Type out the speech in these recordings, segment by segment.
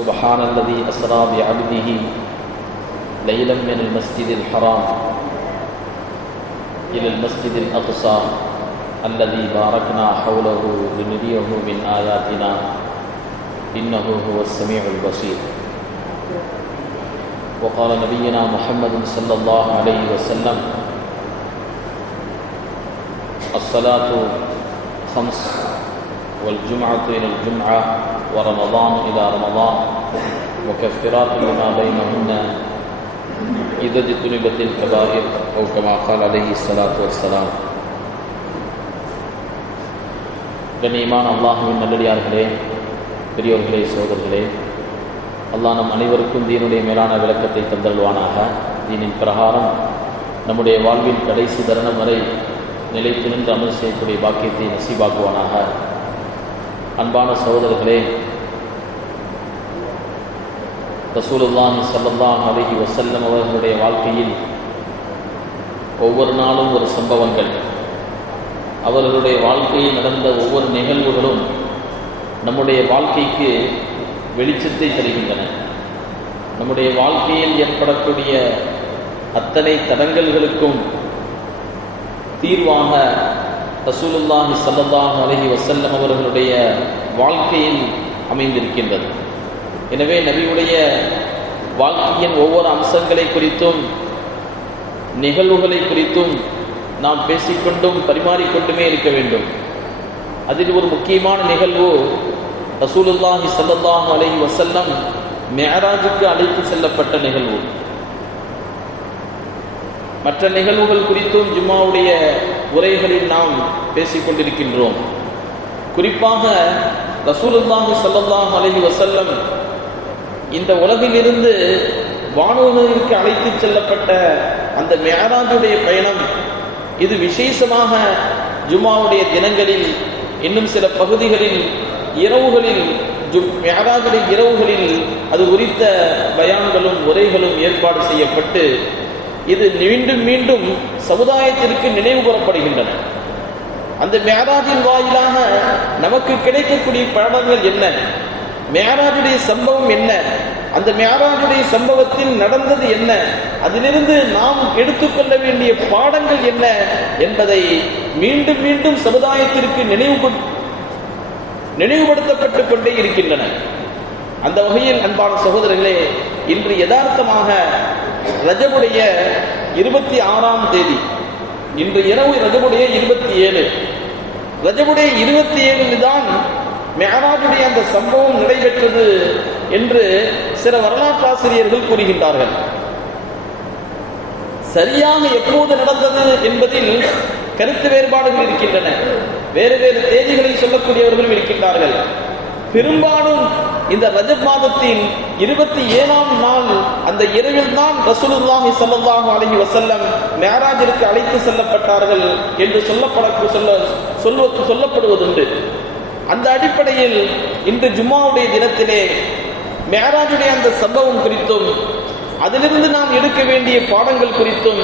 سبحان الذي أسرى بعبده ليلا من المسجد الحرام إلى المسجد الأقصى الذي باركنا حوله لنريه من آياتنا إنه هو السميع البصير. وقال نبينا محمد صلى الله عليه وسلم: الصلاة خمس والجمعة إلى الجمعة ورمضان إلى رمضان وكفرات لما بينهن إذا اجتنبت الكبائر أو كما قال عليه الصلاة والسلام. கண்ணியமான அல்லாஹ்வின் நல்லடியார்களே, பெரியோர்களே, சோதர்களே, அல்லாஹ் நம் அனைவருக்கும் தீனுடைய மேலான விளக்கத்தை தந்தருள்வானாக. தீனின் பிரகாரம் நம்முடைய வாழ்வின் கடைசி தருணம் வரை நிலைத்து நின்று அமல் செய்யக்கூடிய பாக்கியத்தை நசீபாக்குவானாக. அன்பான சகோதரர்களே, ரசூலுல்லாஹி ஸல்லல்லாஹு அலைஹி வஸல்லம் அவர்களுடைய வாழ்க்கையில் ஒவ்வொரு நாளும் ஒரு சம்பவங்கள், அவர்களுடைய வாழ்க்கையில் நடந்த ஒவ்வொரு நிகழ்வுகளும் நம்முடைய வாழ்க்கைக்கு வெளிச்சத்தை தருகின்றன. நம்முடைய வாழ்க்கையில் ஏற்படக்கூடிய அத்தனை தடங்கல்களுக்கும் தீர்வாக ரசூலுல்லாஹி ஸல்லல்லாஹு அலைஹி வஸல்லம் அவர்களுடைய வாழ்க்கையில் அமைந்திருக்கின்றது. எனவே நபியுடைய வாழ்க்கையின் ஒவ்வொரு அம்சங்களை குறித்தும் நிகழ்வுகளை குறித்தும் நாம் பேசிக்கொண்டும் பரிமாறிக்கொண்டுமே இருக்க வேண்டும். அதில் ஒரு முக்கியமான நிகழ்வு ரசூலுல்லாஹி ஸல்லல்லாஹு அலைஹி வஸல்லம் மிஅராஜுக்கு அழைத்து செல்லப்பட்ட நிகழ்வு. மற்ற நிகழ்வுகள் குறித்தும் ஜும்மாவுடைய உரைகளில் நாம் பேசிக்கொண்டிருக்கின்றோம். குறிப்பாக ரசூலுல்லாஹி ஸல்லல்லாஹு அலைஹி வஸல்லம் இந்த உலகிலிருந்து வானூருக்கு அழைத்து செல்லப்பட்ட அந்த மிஅராஜுடைய பயணம், இது விசேஷமாக ஜும்மாவுடைய தினங்களில், இன்னும் சில பகுதிகளில் இரவுகளில், மிஅராஜுடைய இரவுகளில் அது குறித்த பயான்களும் உரைகளும் ஏற்பாடு செய்யப்பட்டு இது மீண்டும் மீண்டும் சமுதாயத்திற்கு நினைவு கூறப்படுகின்றன. அந்த மிஅராஜின் வாயிலாக நமக்கு கிடைக்கக்கூடிய பாடங்கள் என்ன, மிஅராஜுடைய சம்பவம் என்ன, அந்த மிஅராஜுடைய சம்பவத்தில் நடந்தது என்ன, அதிலிருந்து நாம் எடுத்துக்கொள்ள வேண்டிய பாடங்கள் என்ன என்பதை மீண்டும் மீண்டும் சமுதாயத்திற்கு நினைவுபடுத்தப்பட்டுக் கொண்டே இருக்கின்றன. அந்த வகையில் அன்பான சகோதரர்களே, இன்று யதார்த்தமாக ரஜபுடைய 26ஆம் தேதி, இன்று இரவு ரஜபுடைய 27, ரஜபுடைய 27 தான் மிஅராஜுடைய அந்த சம்பவம் நடைபெற்றது என்று சில வரலாற்றாசிரியர்கள் கூறுகின்றார்கள். சரியாக எப்போது நடந்தது என்பதில் கருத்து வேறுபாடுகள் இருக்கின்றன. வேறு வேறு தேதிகளை சொல்லக்கூடியவர்களும் இருக்கின்றார்கள். பெரும்பாலும் இந்த ரஜப் மாதத்தின் 27ஆம் நாள் அந்த இரவில் தான் ரசூலுல்லாஹி ஸல்லல்லாஹு அலைஹி வஸல்லம் மிஅராஜிற்கு அழைத்து செல்லப்பட்டார்கள் என்று சொல்லப்படுவதுண்டு. அந்த அடிப்படையில் இன்று ஜும்மாவுடைய தினத்திலே மிஅராஜுடைய அந்த சம்பவம் குறித்தும் அதிலிருந்து நாம் எடுக்க வேண்டிய பாடங்கள் குறித்தும்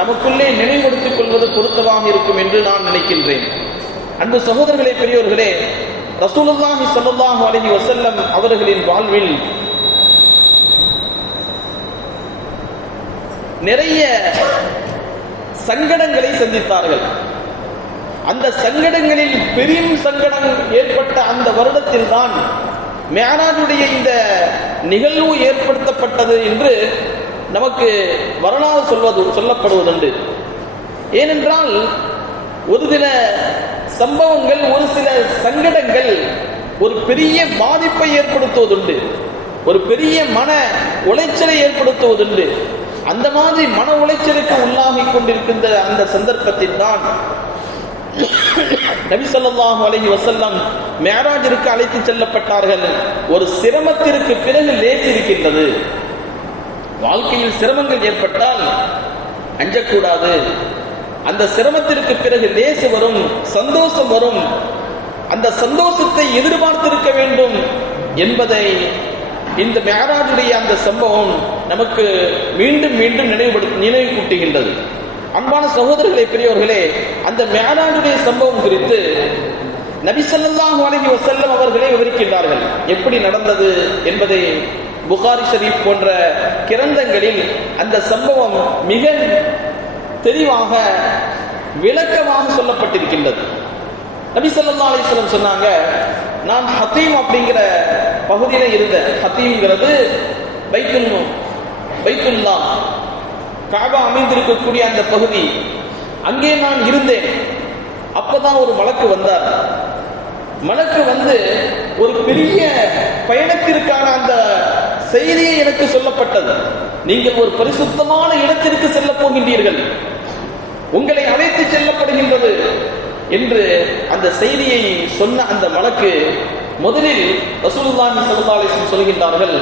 நமக்குள்ளே நினைவுபடுத்திக் கொள்வது பொருத்தமாக இருக்கும் என்று நான் நினைக்கின்றேன். அன்பு சகோதரர்களே, பெரியோர்களே, ரசூலுல்லாஹி ஸல்லல்லாஹு அலைஹி வஸல்லம் அவர்களின் வாழ்வில் நிறைய சங்கடங்களை சந்தித்தார்கள். அந்த சங்கடங்களில் பெரும் சங்கடம் ஏற்பட்ட அந்த வருடத்தில் தான் மிஅராஜுடைய இந்த நிகழ்வு ஏற்படுத்தப்பட்டது என்று நமக்கு வரலாறு சொல்லப்படுவதுண்டு. ஏனென்றால் ஒரு சில சம்பவங்கள், ஒரு சில சங்கடங்கள் ஒரு பெரிய பாதிப்பை ஏற்படுத்துவதுண்டு, ஒரு பெரிய மன உளைச்சலை ஏற்படுத்துவதுண்டு. அந்த மாதிரி மன உளைச்சலுக்கு உள்ளாகிக் கொண்டிருக்கின்ற அந்த சந்தர்ப்பத்தில் தான் நபி ஸல்லல்லாஹு அலைஹி வஸல்லம் மிஅராஜிற்கு அழைத்து செல்லப்பட்டார்கள். ஒரு சிரமத்திற்கு பிறகு லேசி இருக்கின்றது. வாழ்க்கையில் சிரமங்கள் ஏற்பட்டால் அஞ்சக்கூடாது. அந்த சிரமத்திற்கு பிறகு லேசு வரும், சந்தோஷம் வரும். அந்த சந்தோஷத்தை எதிர்பார்த்திருக்க வேண்டும் என்பதை இந்த மிஅராஜுடைய அந்த சம்பவம் நமக்கு மீண்டும் மீண்டும் நினைவு கூட்டுகின்றது. அன்பான சகோதரர்களே, பெரியவர்களே, அந்த மிஅராஜுடைய சம்பவம் குறித்து நபி ஸல்லல்லாஹு அலைஹி வஸல்லம் அவர்களே விவரிக்கின்றார்கள். எப்படி நடந்தது என்பதை புகாரி ஷரீஃப் போன்ற கிரந்தங்களில் அந்த சம்பவம் மிக தெளிவாக விளக்கமாக சொல்லப்பட்டிருக்கின்றது. நபி ஸல்லல்லாஹு அலைஹி வஸல்லம் சொன்னாங்க, நான் ஹத்தீம் அப்படிங்கிற பகுதியில இருந்தேன். ஹத்தீம்ங்கிறது பைத்துல்லா, காபா அமைந்திருக்கக்கூடிய அந்த பகுதி, அங்கே நான் இருந்தேன். அப்பதான் ஒரு மலக்கு வந்தார். மலக்கு வந்து ஒரு பெரிய பயணத்திற்கான அந்த செய்தியை எனக்கு சொல்லப்பட்டது. நீங்கள் ஒரு பரிசுத்தமான இடத்திற்கு செல்ல போகின்றீர்கள், உங்களை அழைத்து செல்லப்படுகின்றது என்று அந்த செய்தியை சொன்ன அந்த மலக்கு முதலில் ரசூலுல்லாஹி ஸல்லல்லாஹு அலைஹி வஸல்லம் சொல்கின்றார்கள்,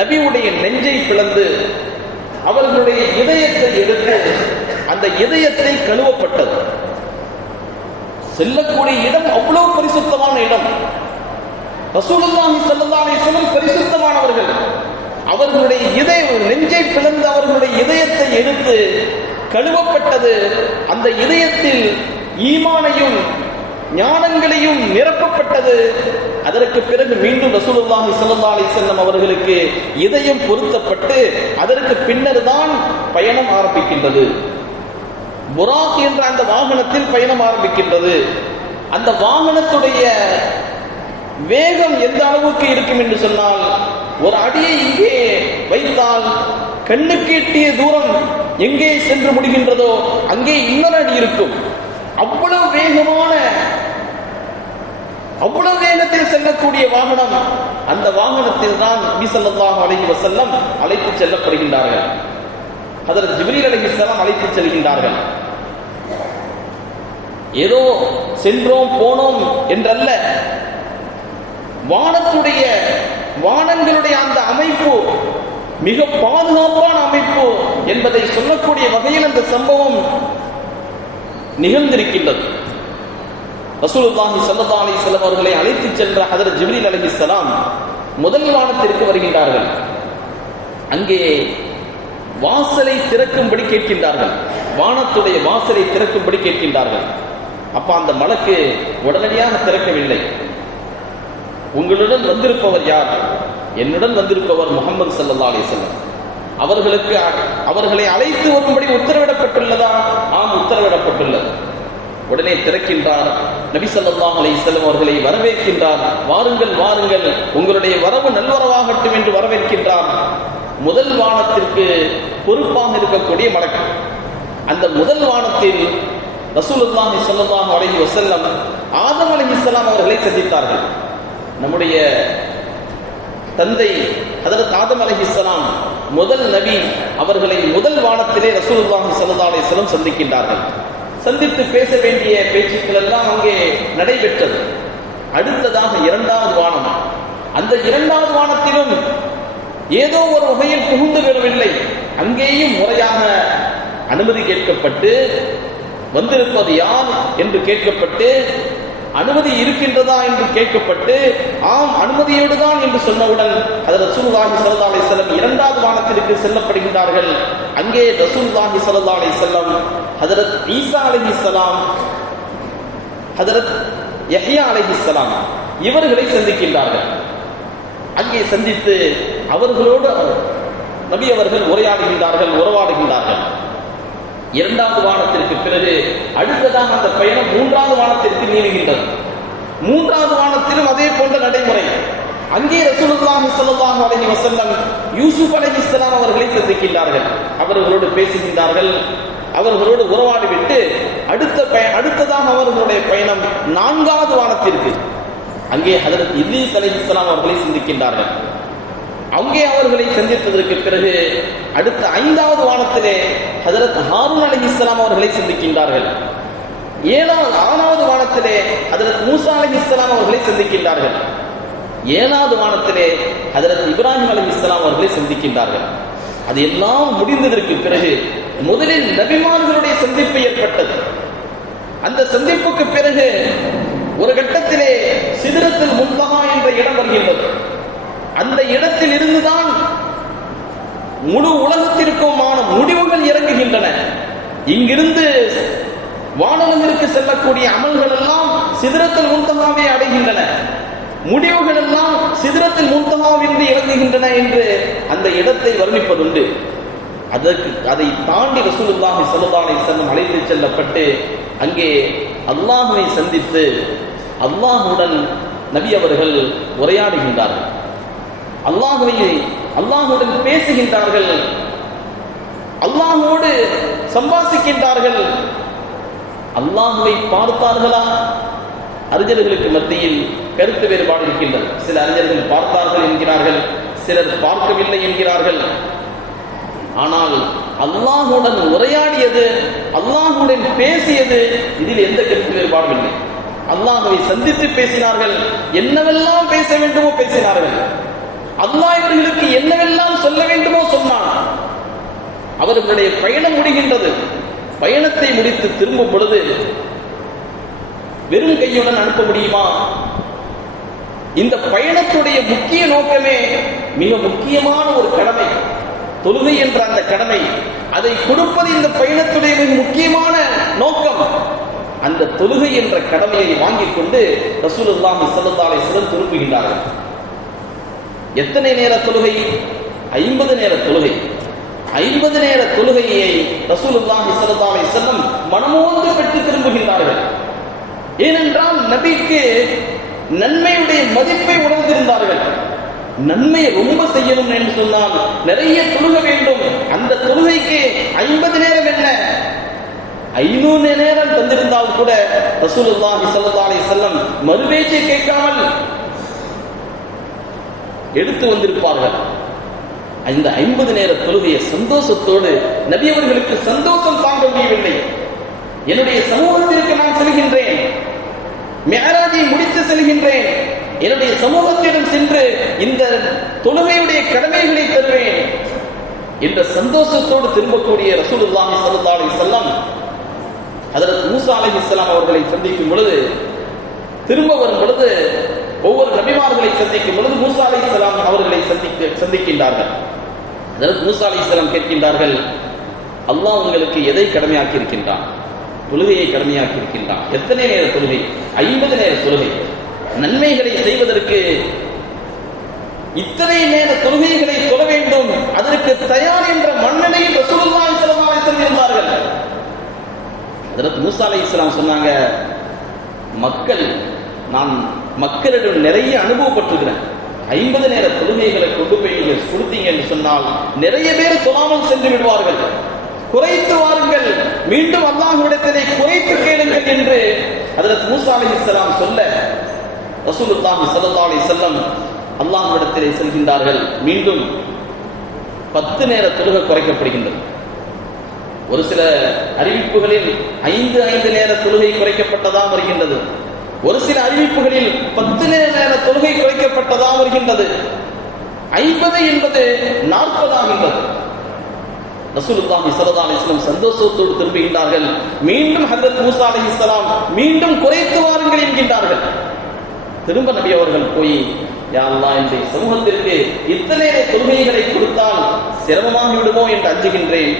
நபியுடைய நெஞ்சை பிளந்து அவர்களுடைய இதயத்தை எடுத்து அந்த இதயத்தை கழுவப்பட்டது. செல்லக்கூடிய இடம் அவ்வளவு பரிசுத்தமான இடம். ரசூலுல்லாஹி ஸல்லல்லாஹு அலைஹி வஸல்லம் பரிசுத்தமானவர்கள். அவர்களுடைய நெஞ்சை பிளந்து அவர்களுடைய இதயத்தை எடுத்து கழுவப்பட்டது. அந்த இதயத்தில் ஈமானையும் ஞானங்களையும் நிரப்பப்பட்டது. அதற்கு பிறகு மீண்டும் ரசூலுல்லாஹி ஸல்லல்லாஹு அலைஹி வஸல்லம் அவர்களுக்கு இதயம் பொருத்தப்பட்டு அதற்கு பின்னர் தான் பயணம் ஆரம்பிக்கின்றது. புராக் என்ற அந்த வாகனத்தில் பயணம் ஆரம்பிக்கின்றது. அந்த வாகனத்துடைய வேகம் எந்த அளவுக்கு இருக்கும் என்று சொன்னால், ஒரு அடியை இங்கே வைத்தால் கண்ணுக்கு எட்டிய தூரம் எங்கே சென்று முடிகின்றதோ அங்கே இன்னொரு அடி இருக்கும். அவ்வளவு வேகத்தில் செல்லக்கூடிய வாகனம். அந்த வாகனத்தில் தான் நபி ஸல்லல்லாஹு அலைஹி வஸல்லம் அழைத்து செல்லப்படுகின்றார்கள். ஹஜ்ரத் ஜிப்ரீல் அலைஹிஸ்ஸலாம் அழைத்து செல்கின்றார்கள். ஏதோ சென்றோம் போனோம் என்றல்ல, வானங்களுடைய அந்த அமைப்பு மிக பாதுகாப்பான அமைப்பு என்பதை சொல்லக்கூடிய வகையில் அந்த சம்பவம் நிகழ்ந்திருக்கின்றது. ரசூலுல்லாஹி ஸல்லல்லாஹு அலைஹி வஸல்லம் அவர்களை அழைத்து சென்ற ஹஜ்ரத் ஜிப்ரீல் அலைஹிஸ்ஸலாம் முதல் வானத்திற்கு வருகின்றார்கள். அங்கே வாசலை திறக்கும்படி கேட்கின்றார்கள். வானத்துடைய வாசலை திறக்கும்படி கேட்கின்றார்கள். அப்ப அந்த மலக்கு உடனடியாக திறக்கவில்லை. உங்களுடன் வந்திருப்பவர் யார்? என்னுடன் வந்திருப்பவர் முஹம்மது ஸல்லல்லாஹு அலைஹி வஸல்லம். அவர்களை அழைத்து வரும்படி உத்தரவிடப்பட்டுள்ளதா? ஆம், உத்தரவிடப்பட்டுள்ளது. உடனே திறக்கின்றார். நபி ஸல்லல்லாஹு அலைஹி வஸல்லம் அவர்களை வரவேற்கின்றார். வாருங்கள் வாருங்கள், உங்களுடைய வரவு நல்வரவாகட்டும் என்று வரவேற்கின்றார். முதல் வானத்திற்கு பொறுப்பாக இருக்கக்கூடிய மலக்கு. அந்த முதல் வானத்தில் ரசூலுல்லாஹி ஸல்லல்லாஹு அலைஹி வஸல்லம் ஆதம் அலைஹிஸ்ஸலாம் அவர்களை சந்தித்தார்கள். நம்முடைய தந்தை ஹஜ்ரத் ஆதம் அலைஹிஸ்ஸலாம் முதல் நபி, அவர்களை முதல் வானத்திலே ரசூலுல்லாஹி ஸல்லல்லாஹு அலைஹி வஸல்லம் சந்திக்கின்றார்கள். சந்தித்து பேச வேண்டிய பேச்சுக்கள் எல்லாம் அங்கே நடைபெற்றது. அடுத்ததாக இரண்டாவது வானம். அந்த இரண்டாவது வானத்திலும் ஏதோ ஒரு வகையில் புகுந்து விடவில்லை. அங்கேயும் முறையாக அனுமதி கேட்கப்பட்டு, வந்திருப்பது யார் என்று கேட்கப்பட்டு, அனுமதி இருக்கின்றதா என்று கேட்கப்பட்டு, ஆம் அனுமதியோடு தான் என்று சொன்னவுடன் ஹஜ்ரத் ரசூலுல்லாஹி ஸல்லல்லாஹு அலைஹி வஸல்லம் இரண்டாவது வானத்திற்கு செல்லப்படுகின்றார்கள். அங்கே ரசூலுல்லாஹி ஸல்லல்லாஹு அலைஹி வஸல்லம் ஹஜ்ரத் ஈசா அலைஹிஸ்ஸலாம், ஹஜ்ரத் யஹ்யா அலைஹிஸ்ஸலாம் இவர்களை சந்திக்கின்றார்கள். அங்கே சந்தித்து அவர்களோடு நபி அவர்கள் உறவாடுகின்றார்கள். இரண்டாவது வானத்திற்கு பிறகு அடுத்ததாக அந்த பயணம் மூன்றாவது வானத்திற்கு நீளுகின்றது. மூன்றாவது வானத்திலும் அதே போன்ற நடைமுறை. அங்கே ரசூலுல்லாஹி ஸல்லல்லாஹு அலைஹி வஸல்லம் யூசுப் அலைஹிஸ்ஸலாம் அவர்களை சந்திக்கின்றார்கள். அவர்களோடு பேசுகின்றார்கள். அவர்களோடு உறவாடிவிட்டு அடுத்ததாக அவர்களுடைய பயணம் நான்காவது வானத்திற்கு. அங்கே ஹஜ்ரத் இத்ரீஸ் அலைஹிஸ்ஸலாம் அவர்களை சந்திக்கின்றார்கள். அங்கே அவர்களை சந்தித்ததற்கு பிறகு அடுத்த ஐந்தாவது வானத்திலே ஹஜ்ரத் ஹாரூன் அலைஹிஸ்ஸலாம் அவர்களை சந்திக்கின்றார்கள். ஆறாவது வானத்திலே ஹஜ்ரத் மூசா அலைஹிஸ்ஸலாம் அவர்களை சந்திக்கின்றார்கள். ஏழாவது வானத்திலே ஹஜ்ரத் இப்ராஹிம் அலைஹிஸ்ஸலாம் அவர்களை சந்திக்கின்றார்கள். அது எல்லாம் முடிந்ததற்கு பிறகு முதலில் நபிமார்களுடைய சந்திப்பு ஏற்பட்டது. அந்த சந்திப்புக்கு பிறகு ஒரு கட்டத்திலே சிதறத்துல் முன்தஹா என்ற இடம் வருகின்றது. அந்த இடத்தில் இருந்துதான் முழு உலகத்திற்குமான முடிவுகள் இறங்குகின்றன. இங்கிருந்து வானலமிற்கு செல்லக்கூடிய அமல்கள் எல்லாம் சிதறத்தில் முன்தகாவை அடைகின்றன, முடிவுகள் எல்லாம் சிதறத்தில் முன்தகாவின்றி இறங்குகின்றன என்று அந்த இடத்தை வர்ணிப்பதுண்டு. அதை தாண்டி ரசூலுல்லாஹி ஸல்லல்லாஹு அலைஹி வஸல்லம் அழைத்து செல்லப்பட்டு அங்கே அல்லாஹ்வை சந்தித்து அல்லாஹுடன் நபி அவர்கள் உரையாடுகின்றார்கள், அல்லாஹுடன் பேசுகின்றார்கள், அல்லாஹோடு சம்பாசிக்கின்றார்கள். அல்லாஹுவை பார்த்தார்களா? அறிஞர்களுக்கு மத்தியில் கருத்து வேறுபாடு இருக்கின்றது. சில அறிஞர்கள் பார்த்தார்கள் என்கிறார்கள், சிலர் பார்க்கவில்லை என்கிறார்கள். ஆனால் அல்லாஹுடன் உரையாடியது, அல்லாஹுடன் பேசியது, இதில் எந்த கருத்து வேறுபாடும் இல்லை. அல்லாஹுவை சந்தித்து பேசினார்கள், என்னவெல்லாம் பேச வேண்டுமோ பேசினார்கள். அல்லாஹ் இவர்களுக்கு என்னவெல்லாம் சொல்ல வேண்டுமோ சொன்னான். அவர்களுடைய பயணம் முடிகின்றது. பயணத்தை முடித்து திரும்பும் பொழுது வெறும் கையுடன் அனுப்ப முடியுமா? இந்த பயணத்துடைய முக்கிய நோக்கமே மிக முக்கியமான ஒரு கடமை, தொழுகை என்ற அந்த கடமை. அதை கொடுப்பது இந்த பயணத்துடைய மிக முக்கியமான நோக்கம். அந்த தொழுகை என்ற கடமையை வாங்கிக் கொண்டு ரசூலுல்லாஹி ஸல்லல்லாஹு அலைஹி வஸல்லம் திரும்புகின்றார்கள். எத்தனை நேர தொழுகை? 50 நேர தொழுகை. 50 நேர தொழுகையை ரசூலுல்லாஹி ஸல்லல்லாஹு அலைஹி வஸல்லம் மனமோந்து பெற்று திரும்புகின்றார்கள். ஏனென்றால் நபிக்கு நன்மையுடைய மதிப்பை உணர்ந்திருந்தார்கள். நன்மையை ரொம்ப செய்யணும் என்று சொன்னால் நிறைய தொழுக வேண்டும். அந்த தொழுகைக்கு 50 நேரம் என்ன, 500 நேரம் தந்திருந்தால் கூட ரசூலுல்லாஹி ஸல்லல்லாஹு அலைஹி வஸல்லம் மறுபேச்சை கேட்காமல் எடுத்து வந்திருப்பார்கள். இந்த 50 நேர தொழுகையை சந்தோஷத்தோடு நபி அவர்களுக்கு சந்தோஷம் தாங்க முடியவில்லை. என்னுடைய சமூகத்திற்கு நான் செல்கின்றேன், மிஅராஜை முடித்து செல்கின்றேன், என்னுடைய சமூகத்திடம் சென்று இந்த தொழுகையுடைய கடமைகளை தருவேன் என்ற சந்தோஷத்தோடு திரும்பக்கூடிய ரசூலுல்லாஹி ஸல்லல்லாஹு அலைஹி வஸல்லம் ஹஜ்ரத் மூஸா அலைஹிஸ்ஸலாம் அவர்களை சந்திக்கும் பொழுது, திரும்ப வரும் பொழுது, ஒவ்வொரு நபிமார்களை சந்திக்கும் பொழுது மூஸா அலைஹிஸ்ஸலாம் அவர்களை சந்திக்கின்றார்கள். ஹஜ்ரத் மூஸா அலைஹிஸ்ஸலாம் கேட்கின்றார்கள், அல்லாஹ் உங்களுக்கு எதை கடமையாக்கி இருக்கின்றான்? தொழுகையை கடமையாக்கி இருக்கின்றான். எத்தனை நேர தொழுகை? 50 நேர தொழுகை. நன்மைகளை செய்வதற்கு இத்தனை நேர தொழுகைகளை தொழ வேண்டும், அதற்கு தயார் என்ற மன்னனையில் ரசூலுல்லாஹி ஸல்லல்லாஹு அலைஹி வஸல்லம் இருந்தார்கள். ஹஜ்ரத் மூஸா அலைஹிஸ்ஸலாம் சொன்னாங்க, நான் மக்களிடம் நிறைய அனுபவப்பட்டிருக்கிறேன். 50 நேர தொழுகைகளை கொண்டு போய் நீங்கள் கொடுத்தீங்க என்று சொன்னால் நிறைய பேர் தொழாமல் சென்று விடுவார்கள். குறைத்து வாருங்கள், மீண்டும் அல்லாஹ்விடத்திலே குறைத்து கேளுங்கள் என்று ஹஜ்ரத் மூஸா அலைஹிஸ்ஸலாம் சொல்ல ரசூலுல்லாஹி ஸல்லல்லாஹு அலைஹி வஸல்லம் அல்லாஹ்விடத்திலே செல்கின்றார்கள். மீண்டும் 10 நேர தொழுகை குறைக்கப்படுகின்றது. ஒரு சில அறிவிப்புகளில் 5 நேர தொழுகை குறைக்கப்பட்டதாக வருகின்றது. ஒரு சில அறிவிப்புகளில் 10 நேர தொழுகை குறைக்கப்பட்டதாக வருகின்றது. 50 என்பது 40 ஆகின்றது. ரசூலுல்லாஹி ஸல்லல்லாஹு அலைஹி வஸல்லம் சந்தோஷத்தோடு திரும்புகின்றார்கள். மீண்டும் ஹஜ்ரத் மூஸா அலைஹிஸ்ஸலாம் மீண்டும் குறைத்து வாருங்கள் என்கின்றார்கள். திரும்ப நபி அவர்கள் போய், யா அல்லாஹ், இந்த சமூகத்திற்கு இத்தனை தொழுகைகளை கொடுத்தால் சிரமமாகி விடுமோ என்று அஞ்சுகின்றேன்.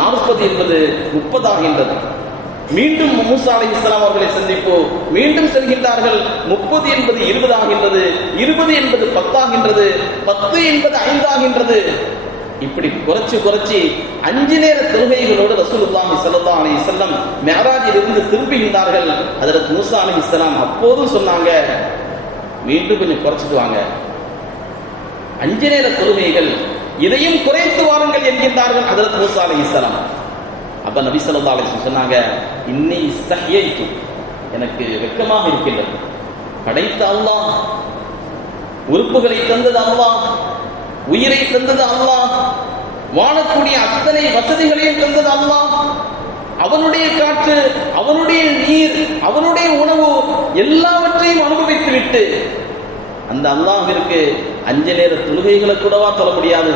40 என்பது 30 ஆகின்றது. மீண்டும் மூஸா அலைஹிஸ்ஸலாம் அவர்களை சந்திப்போ மீண்டும் செல்கின்றார்கள். 30 என்பது 20 ஆகின்றது, 20 என்பது 10 ஆகின்றது, 10 என்பது 5 ஆகின்றது. இப்படி குறைச்சு 5 நேர தொழுகைகளோடு ரசூலுல்லாஹி ஸல்லல்லாஹு அலைஹி வஸல்லம் மிஅராஜில் இருந்து திரும்புகின்றார்கள். ஹஜ்ரத் மூஸா அலைஹிஸ்ஸலாம் அப்போதும் சொன்னாங்க, மீண்டும் கொஞ்சம் குறைச்சிட்டு வாங்க, 5 நேர தொழுகைகள், இதையும் குறைத்து வாருங்கள் என்கின்றார்கள் ஹஜ்ரத் மூஸா அலைஹிஸ்ஸலாம். அப்ப நபி ஸல்லல்லாஹு அலைஹி வஸல்லம் சொன்னாங்க, இன்னி இஸ்தஹ்யைது, எனக்கு வெட்கமாக இருக்கின்றது. படைத்த அல்லாஹ், உறுப்புகளை தந்தது அல்லாஹ், உயிரை தந்தது அல்லாஹ், வாழக்கூடிய அத்தனை வசதிகளையும் தந்தது அல்லாஹ், அவனுடைய காற்று, அவனுடைய நீர், அவனுடைய உணவு எல்லாவற்றையும் அனுபவித்து விட்டு அந்த அல்லாஹ்விற்கு 5 நேர தொழுகைகளை கூடவா தொழ முடியாது?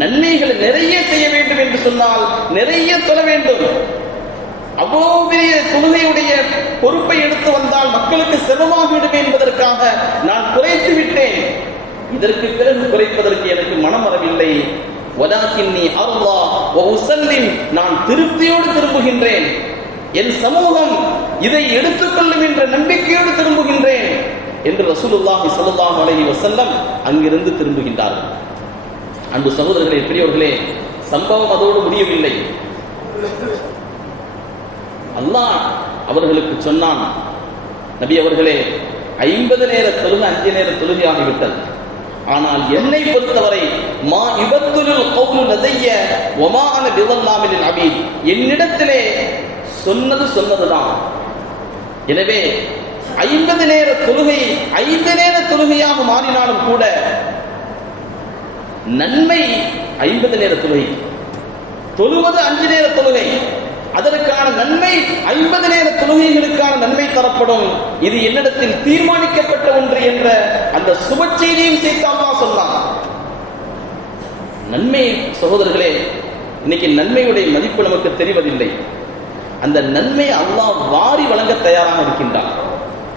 நன்மைகளை நிறைய செய்ய வேண்டும் என்று சொன்னால் நிறைய தொழ வேண்டும். அவ்வளவு பெரிய தொழுகையுடைய பொறுப்பை எடுத்து வந்தால் மக்களுக்கு சிரமமாகிவிடும் என்பதற்காக நான் குறைத்து விட்டேன். இதற்கு பிறகு குறைப்பதற்கு எனக்கு மனம் வரவில்லை. வலாக்கின்னி அல்லாஹ் வ உஸல்லிம், நான் திருப்தியோடு திரும்புகின்றேன். என் சமூகம் இதை எடுத்துக்கொள்ளும் என்ற நம்பிக்கையோடு திரும்புகின்றேன் என்று ரசூலுல்லாஹி ஸல்லல்லாஹு அலைஹி வஸல்லம் அங்கிருந்து திரும்புகின்றார்கள். அன்பு சகோதரர்களே, பெரியவர்களே, சம்பவம் அதோடு முடியவில்லை. அல்லாஹ் அவர்களுக்கு சொன்னான், நபி அவர்களே, 50 நேர தொழுகை 5 நேர தொழுகையாகிவிட்டது. ஆனால் என்னை பொறுத்தவரை மா இபத்துலுல் கௌலு லதைய வமா அன பிதல்லாமில் அபீத், என்னிடத்திலே சொன்னதுதான். எனவே 50 நேர தொழுகை 5 நேர தொழுகையாக மாறினாலும் கூட நன்மை 50 நேர தொழுகை, தொழுவது 5 நேர தொழுகை, அதற்கான நன்மை 50 நேர தொழுகைகளுக்கான நன்மை தரப்படும். இது என்னிடத்தில் தீர்மானிக்கப்பட்ட ஒன்று என்ற அந்த சுப செய்தியும் சேர்த்து அல்லாஹ் சொன்னான். நன்மை சகோதரர்களே, இன்னைக்கு நன்மையுடைய மதிப்பு நமக்கு தெரிவதில்லை. அந்த நன்மை அல்லாஹ் வாரி வழங்க தயாராக இருக்கின்றான்.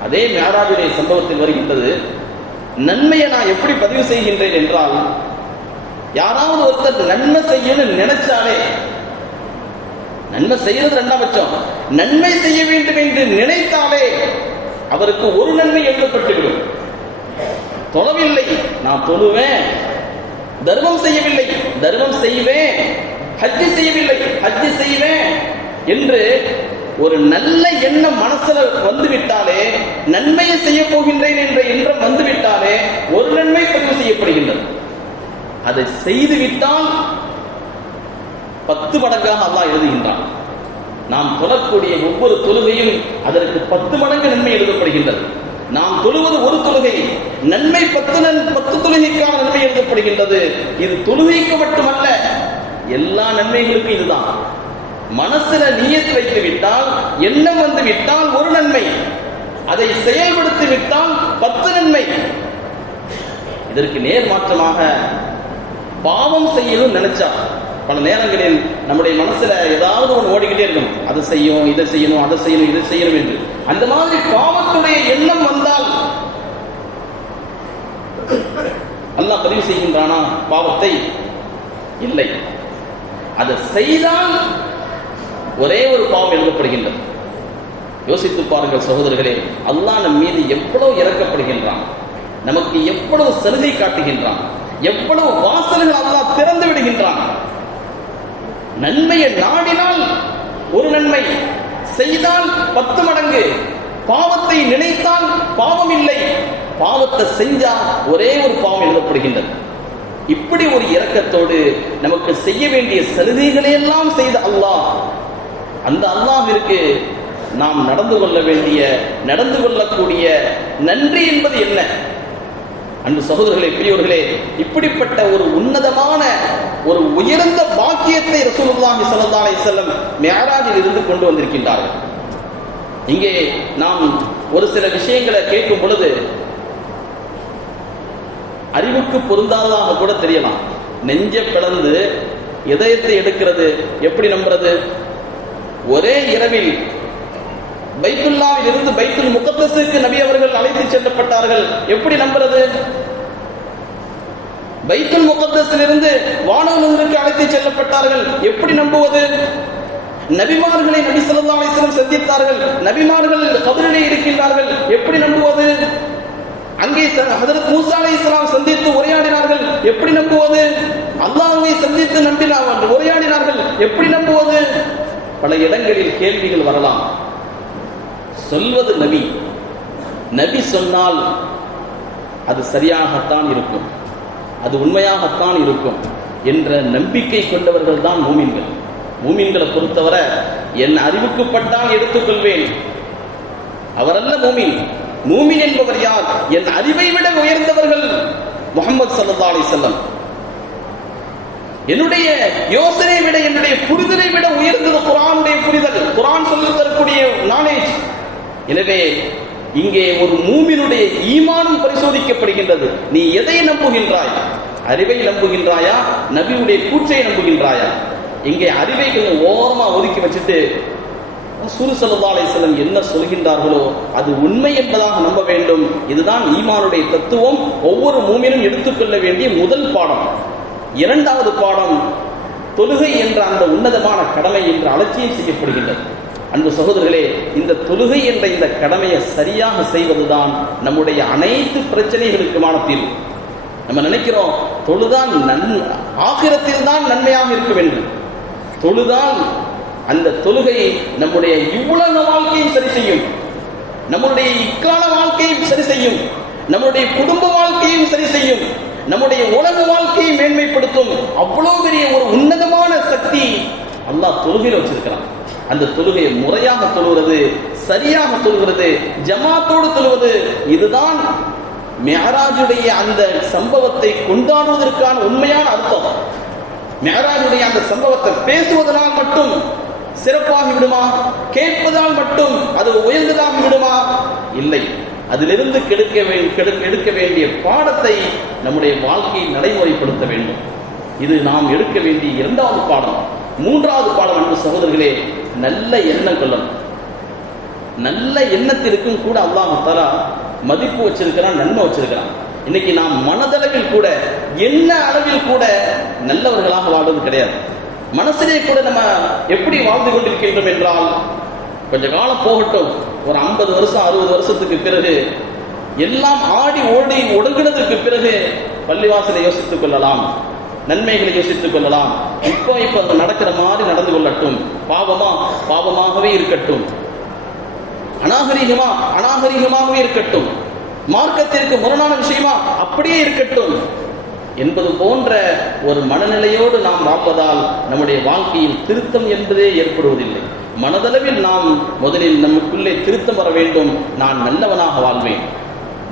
அதே மிஅராஜுடைய சம்பவத்தில் வருகின்றது. நன்மையை நான் எப்படி பதிவு செய்கின்றேன் என்றால், யாராவது ஒருத்தர் நன்மை செய்யணும்னு நினைச்சாலே, நன்மை செய்யறது ரெண்டாம் பட்சம், நன்மை செய்ய வேண்டும் என்று நினைத்தாலே அவருக்கு ஒரு நன்மை எழுதப்பட்டுவிடும். தொழவில்லை, நான் தொழுவேன். தர்மம் செய்யவில்லை, தர்மம் செய்வேன். ஹஜ்ஜி செய்யவில்லை, ஹஜ்ஜி செய்வேன் என்று ஒரு நல்ல எண்ணம் மனசுல வந்துவிட்டாலே, நன்மையை செய்ய போகின்றேன் என்ற எண்ணம் வந்துவிட்டாலே ஒரு நன்மை பதிவு செய்யப்படுகின்றது. அதை செய்துவிட்டால் 10 மடங்காக அல்லாஹ் எழுதுகின்றான். நாம் தொழக்கூடிய ஒவ்வொரு தொழுகையும் அதற்கு 10 மடங்கு நன்மை எழுதப்படுகின்றது. நாம் தொழுவது ஒரு தொழுகை, நன்மை 10 தொழுகைக்கான நன்மை எழுதப்படுகின்றது. இது தொழுகைக்கு மட்டுமல்ல, எல்லா நன்மைகளுக்கும் இதுதான். மனசுல நியத் வைத்து விட்டால், எண்ணம் வந்து விட்டால் ஒரு நன்மை, அதை செயல்படுத்தி விட்டால் 10 நன்மை. இதற்கு நேர் மாற்றமாக பாவம் செய்யணும் நினைச்சா, பல நேரங்களில் நம்முடைய மனசுல ஏதாவது ஒன்று ஓடிக்கிட்டே இருக்கும். அதை செய்யும், இதை செய்யணும், அதை செய்யணும், இதை செய்யணும் என்று. அந்த மாதிரி பாவத்துடைய எண்ணம் வந்தால் அல்லாஹ் பதிவு செய்கின்றானா பாவத்தை? இல்லை. அதை செய்தால் ஒரே ஒரு பாவம் எழுதப்படுகின்றது. யோசித்து பாருங்கள் சகோதரர்களே, அல்லாஹ் நம் மீது எவ்வளவு இறக்கப்படுகின்றான், நமக்கு எவ்வளவு சலுகை காட்டுகின்றான், எவ்வளவு வாசல்கள் அல்லாஹ் திறந்து விடுகின்றான். நன்மையை நாடினால் ஒரு நன்மை, செய்தால் 10 மடங்கு. பாவத்தை நினைத்தால் பாவம் இல்லை, பாவத்தை செஞ்சால் ஒரே ஒரு பாவம் எழுதப்படுகின்றது. இப்படி ஒரு இரக்கத்தோடு நமக்கு செய்ய வேண்டிய சலுகைகளை எல்லாம் செய்த அல்லாஹ், அந்த அல்லாஹ்விற்கு நாம் நடந்து கொள்ளக்கூடிய நன்றி என்பது என்ன? அன்பு சகோதரர்களே, பெரியவர்களே, இப்படிப்பட்ட ஒரு உன்னதமான ஒரு உயர்ந்த பாக்கியத்தை ரசூலுல்லாஹி ஸல்லல்லாஹு அலைஹி வஸல்லம் மிஅராஜில் இருந்து கொண்டு வந்திருக்கின்றார்கள். இங்கே நாம் ஒரு சில விஷயங்களை கேட்கும் பொழுது அறிவுக்கு பொருந்தாததாக கூட தெரியலாம். நெஞ்ச பிளந்து இதயத்தை எடுக்கிறது. எப்படி நம்புறது? ஒரே இரவில் பைத்துல்லாவில் இருந்து பைத்துல் முகத்தஸுக்கு நபி அவர்கள் அழைத்து செல்லப்பட்டார்கள். எப்படி நம்புறது? பைத்துல் முகத்தஸில் இருந்து வானூருக்கு அழைத்து செல்லப்பட்டார்கள். எப்படி நம்புவது? நபிமார்களை நபி ஸல்லல்லாஹு அலைஹி வஸல்லம் சந்தித்தார்கள். நபிமார்கள் கபரிலே இருக்கின்றார்கள். எப்படி நம்புவது? அங்கே ஹஜ்ரத் மூஸா அலைஹிஸ்ஸலாம் சந்தித்து உரையாடினார்கள். எப்படி நம்புவது? அல்லாஹ்வை சந்தித்து நம்பினார்கள், உரையாடினார்கள். எப்படி நம்புவது? பல இடங்களில் கேள்விகள் வரலாம். சொல்வது நபி, நபி சொன்னால் அது சரியாகத்தான் இருக்கும், அது உண்மையாகத்தான் இருக்கும் என்ற நம்பிக்கை கொண்டவர்கள் தான் மூமின்கள். மூமின்களை பொறுத்தவரை என் அறிவுக்கு பட்டால் எடுத்துக்கொள்வேன், அவரல்ல மூமின். மூமின் என்பவர் யார்? என் அறிவை விட உயர்ந்தவர்கள் முஹம்மது ஸல்லல்லாஹு அலைஹி வஸல்லம். என்னுடைய யோசனை விட, என்னுடைய புரிதலை விட உயர்ந்தது குர்ஆனுடைய புரிதல், குர்ஆன் சொல்லித் தரக்கூடிய நாலேஜ். எனவே இங்கே ஒரு மூமினுடைய ஈமானும் பரிசோதிக்கப்படுகின்றது. நீ எதை நம்புகின்றாய்? அறிவை நம்புகின்றாயா, நபியுடைய கூற்றை நம்புகின்றாயா? இங்கே அறிவை கொஞ்சம் ஓரமா ஒதுக்கி வச்சுட்டு ரசூல் ஸல்லல்லாஹு அலைஹி வஸல்லம் என்ன சொல்கின்றார்களோ அது உண்மை என்பதாக நம்ப வேண்டும். இதுதான் ஈமானுடைய தத்துவம். ஒவ்வொரு மூமினும் எடுத்துக்கொள்ள வேண்டிய முதல் பாடம். இரண்டாவது பாடம், தொழுகை என்ற அந்த உன்னதமான கடமை என்று அலட்சியம் செய்யப்படுகின்றது. அன்பு சகோதரர்களே, இந்த தொழுகை என்ற இந்த கடமையை சரியாக செய்வதுதான் நம்முடைய அனைத்து பிரச்சனைகளுக்குமான தீர்வு. நம்ம நினைக்கிறோம் தொழுதான் ஆகிரத்தில் தான் நன்மையாக இருக்க வேண்டும். தொழுதால் அந்த தொழுகை நம்முடைய இவ்வுலக வாழ்க்கையும் சரி செய்யும், நம்முடைய இக்கால வாழ்க்கையும் சரி செய்யும், நம்முடைய குடும்ப வாழ்க்கையும் சரி செய்யும், நம்முடைய உலக வாழ்க்கையை மேன்மைப்படுத்தும். அவ்வளவு பெரிய ஒரு உன்னதமான சக்தி அல்லாஹ் தொழுகையில் வச்சிருக்கிறான். அந்த தொழுகையை முறையாக தொழுகிறது, சரியாக தொழுகிறது, ஜமாத்தோடு தொழுவது, இதுதான் மிஅராஜுடைய அந்த சம்பவத்தை கொண்டாடுவதற்கான உண்மையான அர்த்தம். மிஅராஜுடைய அந்த சம்பவத்தை பேசுவதனால் மட்டும் சிறப்பாகி விடுமா? கேட்பதால் மட்டும் அது உயர்ந்ததாகி விடுமா? இல்லை. அதிலிருந்து எடுக்க வேண்டிய பாடத்தை நம்முடைய வாழ்க்கையை நடைமுறைப்படுத்த வேண்டும். இது நாம் எடுக்க வேண்டிய இரண்டாவது பாடம். மூன்றாவது பாடம் அன்பு சகோதரர்களே, நல்ல எண்ணம் கொள்ளணும். நல்ல எண்ணத்திற்கும் கூட அல்லாஹ் தஆலா மதிப்பு வச்சிருக்கிறான், நன்மை வச்சிருக்கிறான். இன்னைக்கு நாம் மனதளவில் கூட என்ன அளவில் கூட நல்லவர்களாக வாழ்வது கிடையாது. மனசிலே கூட நம்ம எப்படி வாழ்ந்து கொண்டிருக்கின்றோம் என்றால், கொஞ்ச காலம் போகட்டும், ஒரு 50 வருஷம் 60 வருஷத்துக்கு பிறகு எல்லாம் ஆடி ஓடி ஒடுங்கினதற்கு பிறகு பள்ளிவாசலை யோசித்துக் கொள்ளலாம், நன்மைகளை யோசித்துக் கொள்ளலாம். இப்போ நடக்கிற மாதிரி நடந்து கொள்ளட்டும், பாவமாகவே இருக்கட்டும், அநாகரிகமாகவே இருக்கட்டும், மார்க்கத்திற்கு முரணான விஷயமா அப்படியே இருக்கட்டும் என்பது போன்ற ஒரு மனநிலையோடு நாம் வாழ்வதால் நம்முடைய வாழ்க்கையில் திருத்தம் என்பதே ஏற்படுவதில்லை. மனதளவில் நாம் முதலில் நமக்குள்ளே திருத்தம் வர வேண்டும். நான் நல்லவனாக வாழ்வேன்,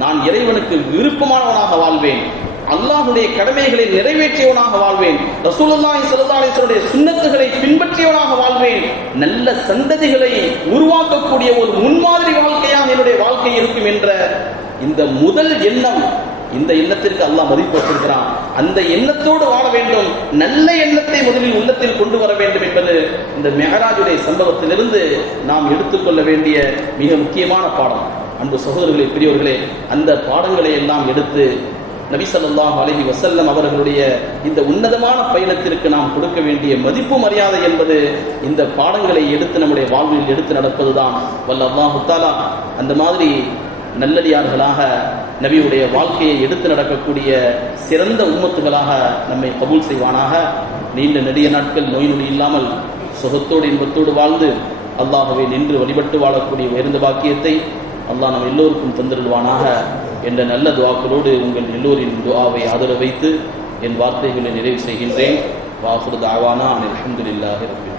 நான் இறைவனுக்கு விருப்பமானவனாக வாழ்வேன், அல்லாஹ்வுடைய கடமைகளை நிறைவேற்றியவனாக வாழ்வேன், ரசூலுல்லாஹி ஸல்லல்லாஹு அலைஹி வஸல்லம் சுன்னத்துகளை பின்பற்றியவனாக வாழ்வேன், நல்ல சந்ததிகளை உருவாக்கக்கூடிய ஒரு முன்மாதிரி வாழ்க்கையாக என்னுடைய வாழ்க்கை இருக்கும் என்ற இந்த முதல் எண்ணம், இந்த எண்ணத்திற்கு அல்லாஹ் மதிப்பு வச்சிருக்கிறான். அந்த எண்ணத்தோடு வாழ வேண்டும். நல்ல எண்ணத்தை முதலில் உள்ளத்தில் கொண்டு வர வேண்டும் என்பது இந்த மிஅராஜுடைய சம்பவத்திலிருந்து நாம் எடுத்துக்கொள்ள வேண்டிய மிக முக்கியமான பாடம். அன்பு சகோதரர்களே, பெரியவர்களே, அந்த பாடங்களை எல்லாம் எடுத்து நபி ஸல்லல்லாஹு அலைஹி வஸல்லம் அவர்களுடைய இந்த உன்னதமான பயணத்திற்கு நாம் கொடுக்க வேண்டிய மதிப்பு மரியாதை என்பது இந்த பாடங்களை எடுத்து நம்முடைய வாழ்வில் எடுத்து நடப்பதுதான். வல்ல அல்லாஹ் தஆலா அந்த மாதிரி நல்லடியார்களாக நபியுடைய வாழ்க்கையை எடுத்து நடக்கக்கூடிய சிறந்த உம்மத்துகளாக நம்மை கபூல் செய்வானாக. நீண்ட நெடிய நாட்கள் நோய் நொடி இல்லாமல் சுகத்தோடு இன்பத்தோடு வாழ்ந்து அல்லாஹ்வை நின்று வழிபட்டு வாழக்கூடிய உயர்ந்த பாக்கியத்தை அல்லாஹ் நம்ம எல்லோருக்கும் தந்திருவானாக என்ற நல்ல துஆக்களோடு உங்கள் எல்லோரின் துஆவை ஆதரவு வைத்து என் வார்த்தைகளை நிறைவு செய்கின்றேன். வாஹிரு தஅவானா அல்ஹம்துலில்லாஹி ரப்பில்